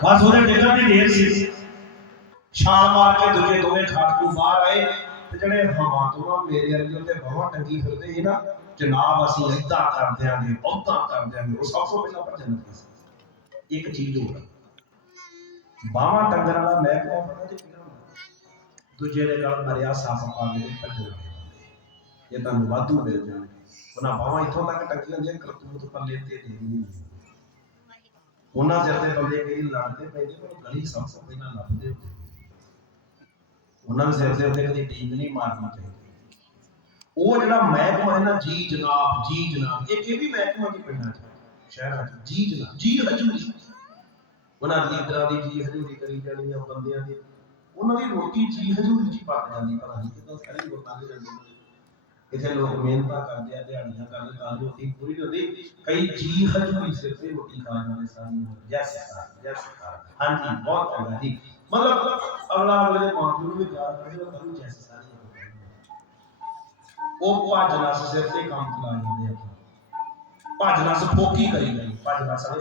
ਬਸ ਉਹਦੇ ਡਿੱਗਣ ਦੀ ਦੇਰ ਸੀ। ਛਾਲ ਮਾਰ ਕੇ ਦੂਜੇ ਦੋਵੇਂ ਖਾਟ ਬਾਹਰ ਆਏ ਤੇ ਜਿਹੜੇ ਹਵਾ ਤੋਂ ਮੇਰੇ ਵਰਗੇ ਉੱਤੇ ਬਾਹਾਂ ਟੰਗੀ ਫਿਰਦੇ ਸੀ ਨਾ, ਜਨਾਬ ਅਸੀਂ ਏਦਾਂ ਕਰ ਦਿਆਂਗੇ ਉਦਾਂ ਕਰ ਦਿਆਂਗੇ ਉਹ ਸਭ ਤੋਂ ਪਹਿਲਾਂ ਭੱਜਣ ਸੀ। ਇੱਕ ਚੀਜ਼ ਹੋਰ ਬਾਹਾਂ ਟੰਗਣ ਵਾਲਾ ਮਹਿਕਮਾ ਪਤਾ ਜੀ ਕਿਹੜਾ ਦੂਜੇ ਦੇ ਨਾਲ ਮਰਿਆ ਸੱਪ ਪਾ ਕੇ ਤੇ ਇਹ ਤੁਹਾਨੂੰ ਵਾਧੂ ਮਿਲ ਜਾਣਗੇ। ਉਹਨਾਂ ਬਾਹਾਂ ਇੱਥੋਂ ਤੱਕ ਟੰਗੀਆਂ ਹੁੰਦੀਆਂ, ਕਰਤੂਤ ਪੱਲੇ ਤੇ ਦੇ ਨਹੀਂ ਉਹਨਾਂ ਸਿਰ ਦੇ ਬੰਦੇ ਕਈ ਲੜਦੇ ਪੈਂਦੇ ਪਰ ਗਲੀ ਸਭ ਤੋਂ ਪਹਿਲਾਂ ਲੱਭਦੇ ਹੁੰਦੇ ਉਹਨਾਂ ਦੇ ਸਿਰ ਦੇ ਉੱਤੇ ਕਦੀ ਟੀਮ ਨਹੀਂ ਮਾਰਨੀ ਚਾਹੀਦੀ। ਉਹ ਜਿਹੜਾ ਮਹਿਕਮਾ ਹੈ ਨਾ ਜੀ ਜਨਾਬ ਜੀ ਜਨਾਬ, ਇਹ ਇਹ ਵੀ ਮਹਿਕਮਾ ਦੀ ਪਿੰਡਾਂ 'ਚ? ਸ਼ਹਿਰਾਂ 'ਚ। ਜੀ ਜਨਾਬ, ਜੀ ਹਜੂਰੀ ਉਹਨਾਂ ਲੀਡਰਾਂ ਦੀ ਜੀ ਹਜੂਰੀ ਕਰੀ ਜਾਣੀ ਆ ਬੰਦਿਆਂ ਦੀ। ਉਹਨਾਂ ਦੀ ਰੋਟੀ ਜੀ ਹਜੂਰੀ 'ਚ ਪੱਕ ਜਾਂਦੀ, ਪਤਾ ਨਹੀਂ ਕਿਦਾਂ ਸਾਰੀ ਲੋਕਾਂ ਦੀ ਜਾਂਦੀ। ਲੋਕ ਮਿਹਨਤਾਂ ਕਰਦੇ ਆ ਦਿਹਾੜੀਆਂ ਕਰਦੇ ਤਾਂ ਜੋ ਰੋਟੀ ਪੂਰੀ ਨਹੀਂ ਹੁੰਦੀ ਕਈ ਜੀ ਹਜੂਰੀ ਸਿਰ ਤੇ ਰੋਟੀ ਖਾਣ ਵਾਲੇ ਸਾਰੀ ਯੈਸ ਸਰ ਯੈਸ ਸਰ ਹਾਂਜੀ ਬਹੁਤ ਚੰਗਾ ਜੀ ਮਤਲਬ ਅਗਲਾ ਅਗਲੇ ਦੇ ਮਾਪਿਆਂ ਨੂੰ ਵੀ ਯਾਦ ਕਰੇ ਉਹ ਕਰੂ ਜੈਸੇ ਸਾਰੀ ਉਹ ਭੱਜ ਨਸ ਸਿਰ ਤੇ ਕੰਮ ਚਲਾ ਜਾਂਦੇ ਆ ਭੱਜ ਨਸ ਫੋਕੀ ਕਰੀ ਗਈ ਭੱਜ ਨਸ ਵਾਲੇ